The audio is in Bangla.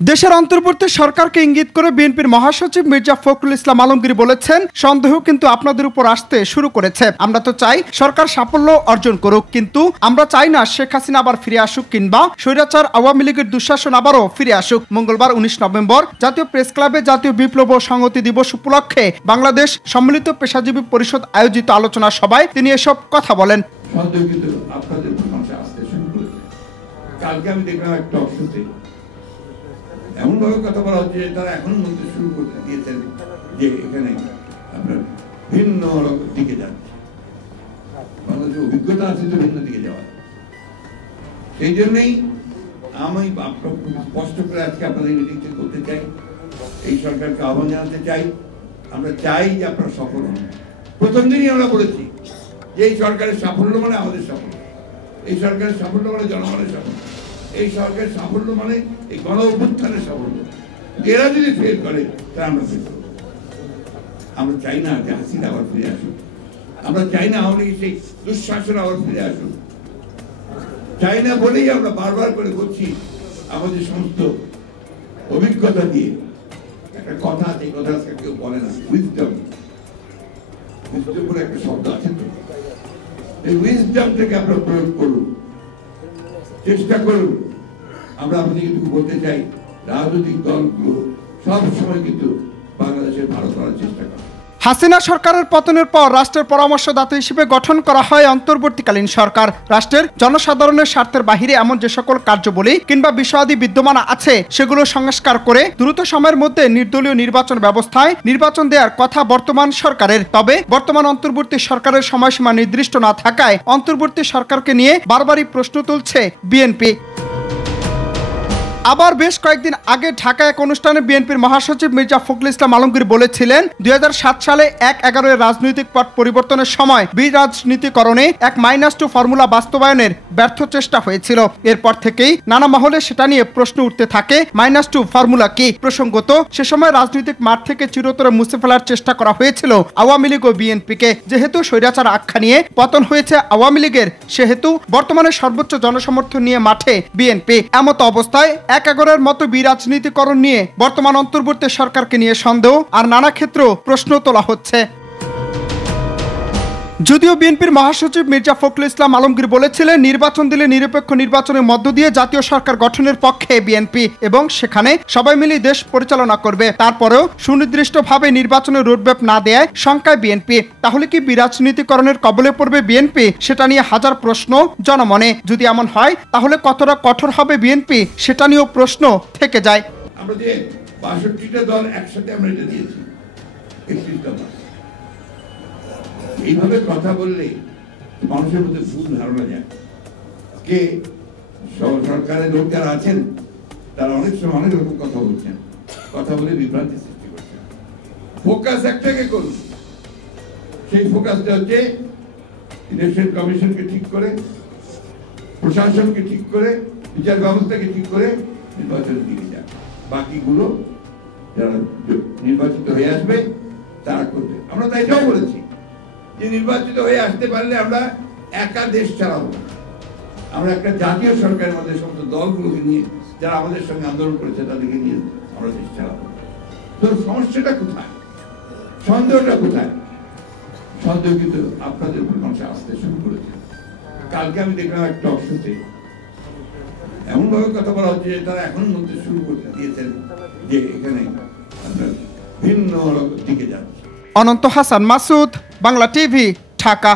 দেশের অন্তর্বর্তী সরকারকে ইঙ্গিত করে বিএনপির মহাসচিব মির্জা ফখরুল ইসলাম আলমগীর বলেছেন, সন্দেহ কিন্তু আপনাদের উপর আসতে শুরু করেছে। আমরা তো চাই সরকার সাফল্য অর্জন করুক, কিন্তু আমরা চাই না শেখ হাসিনা আবার ফিরে আসুক কিংবা স্বৈরাচার আওয়ামী লীগের দুঃশাসন আবারও ফিরে আসুক। মঙ্গলবার 19 নভেম্বর জাতীয় প্রেস ক্লাবে জাতীয় বিপ্লব ও সংহতি দিবস উপলক্ষে বাংলাদেশ সম্মিলিত পেশাজীবী পরিষদ আয়োজিত আলোচনা সভায় তিনি এসব কথা বলেন। কালকে আমি দেখলাম একটা অপশনে এমন ভাবে কথা বলা হচ্ছে যে তারা এখন মধ্যে শুরু করতে দিয়েছেন যে এখানে আপনার ভিন্ন দিকে যাচ্ছে, বাংলাদেশের অভিজ্ঞতা আছে তো ভিন্ন দিকে যাওয়া। সেই জন্যই আমি স্পষ্ট করে আজকে আপনাদের মিটিংটা করতে চাই, এই সরকারকে আহ্বান জানাতে চাই। আমরা চাই যে আপনারা সফল হন। প্রথম দিনই আমরা বলেছি যে এই সরকারের সাফল্য মানে আমাদের সাফল্য, এই সরকারের সাফল্য মানে জনগণের সাফল্য, এই সরকারের সাফল্য মানে এই গণ অভ্যুত্থানের সাফল্য। এরা যদি ফেল করে তা আমরা ফেল করব। আমরা চাই না যে হাসিনা আবার ফিরে আসুক, আমরা চাই না আওয়ামী লীগের সেই দুঃশাসন আবার ফিরে আসুক, চাই না বলেই আমরা বারবার করে বলছি আমাদের সমস্ত অভিজ্ঞতা দিয়ে। একটা কথা আছে, এই কথা আজকে কেউ বলে না, উইজডম। উইজডম বলে একটা শব্দ আছে, তো এই উইজডম থেকে আপনারা প্রয়োগ করুন, চেষ্টা করুন। আমরা আপনাদেরকে কিন্তু বলতে চাই, রাজনৈতিক দলগুলো সব সময় কিন্তু বাংলাদেশের ভালো করার চেষ্টা করে। হাসিনা সরকারের পতনের পর রাষ্ট্রের পরামর্শদাতা হিসেবে গঠন করা হয় অন্তর্বর্তীকালীন সরকার। রাষ্ট্রের জনসাধারণের স্বার্থের বাহিরে এমন যে সকল কার্যাবলী কিংবা বিষয়াদি বিদ্যমান আছে সেগুলো সংস্কার করে দ্রুত সময়ের মধ্যে নির্দলীয় নির্বাচন ব্যবস্থায় নির্বাচন দেওয়ার কথা বর্তমান সরকারের। তবে বর্তমান অন্তর্বর্তী সরকারের সময়সীমা নির্দিষ্ট না থাকায় অন্তর্বর্তী সরকারকে নিয়ে বারবারই প্রশ্ন তুলছে বিএনপি। আবার বেশ কয়েকদিন আগে ঢাকায় এক অনুষ্ঠানে বিএনপির মহাসচিব মির্জা ফখরুল ইসলাম আলমগীর বলেছিলেন, 2007 সালে 1/11 রাজনৈতিক পট পরিবর্তনের সময় বিরাজনীতিকরণে এক -2 ফর্মুলা বাস্তবায়নের ব্যর্থ চেষ্টা হয়েছিল। এরপর থেকেই নানা মহলে সেটা নিয়ে প্রশ্ন উঠতে থাকে, -2 ফর্মুলা কি? প্রসঙ্গত সে সময় রাজনৈতিক মাঠ থেকে চিরতরে মুছে ফেলার চেষ্টা করা হয়েছিল আওয়ামী লীগ ও বিএনপিকে। যেহেতু স্বৈরাচার আখ্যা নিয়ে পতন হয়েছে আওয়ামী লীগের, সেহেতু বর্তমানে সর্বোচ্চ জনসমর্থন নিয়ে মাঠে বিএনপি। এমত অবস্থায় 1/11 মতো বিরাজনীতিকরণ নিয়ে বর্তমান অন্তর্বর্তী সরকারকে নিয়ে সন্দেহ আর নানা ক্ষেত্রে প্রশ্ন তোলা হচ্ছে। যদিও বিএনপির মহাসচিব মির্জা ফখরুল ইসলাম আলমগীর বলেছিলেন, নির্বাচন দিলে নিরপেক্ষ নির্বাচনের মধ্য দিয়ে জাতীয় সরকার গঠনের পক্ষে বিএনপি এবং সেখানে সবাই মিলে দেশ পরিচালনা করবে। তারপরেও সুনির্দিষ্টভাবে নির্বাচনের রোডম্যাপ না দেয় শঙ্কায় বিএনপি। তাহলে কি বিরাজনীতিকরণের কবলে পড়বে বিএনপি? সেটা নিয়ে হাজার প্রশ্ন জনমনে। যদি এমন হয় তাহলে কতটা কঠোর হবে বিএনপি, সেটা নিয়েও প্রশ্ন থেকে যায়। আমরা যে 62টা দল একসাথে আমরা এটা দিয়েছি, 31টা দল। এইভাবে কথা বললে মানুষের মধ্যে ভুল ধারণা যায়। কে সরকারের লোক যারা আছেন তারা অনেক সময় অনেক রকম কথা বলছেন, কথা বলে বিভ্রান্তি সৃষ্টি করছেন। ফোকাস একটাকে করুন, সেই ফোকাসটা হচ্ছে ইলেকশন কমিশনকে ঠিক করে, প্রশাসনকে ঠিক করে, বিচার ব্যবস্থাকে ঠিক করে নির্বাচনের দিকে যান। বাকিগুলো যারা নির্বাচিত হয়ে আসবে তারা করবে। আমরা তাই এটাও বলেছি যে নির্বাচিত হয়ে আসতে পারলে আমরা একা দেশ চালাবো, আমরা একটা জাতীয় সরকারের মধ্যে সমস্ত দলগুলোকে নিয়ে যারা আমাদের সঙ্গে আন্দোলন করেছে তাদেরকে নিয়ে আমরা দেশ চালাবো। তো সমস্যাটা কোথায়, সন্দেহটা কোথায়? সন্দেহ কিন্তু আপনাদের উপর মানুষ আসতে শুরু করেছে। কালকে আমি দেখলাম একটা অপশনে এমন ভাবে কথা বলা হচ্ছে যে তারা এখন মধ্যে শুরু করতে দিয়েছেন যে এখানে আপনার ভিন্ন দিকে যাচ্ছে। অনন্ত হাসান মাসুদ, বাংলা টিভি, ঢাকা।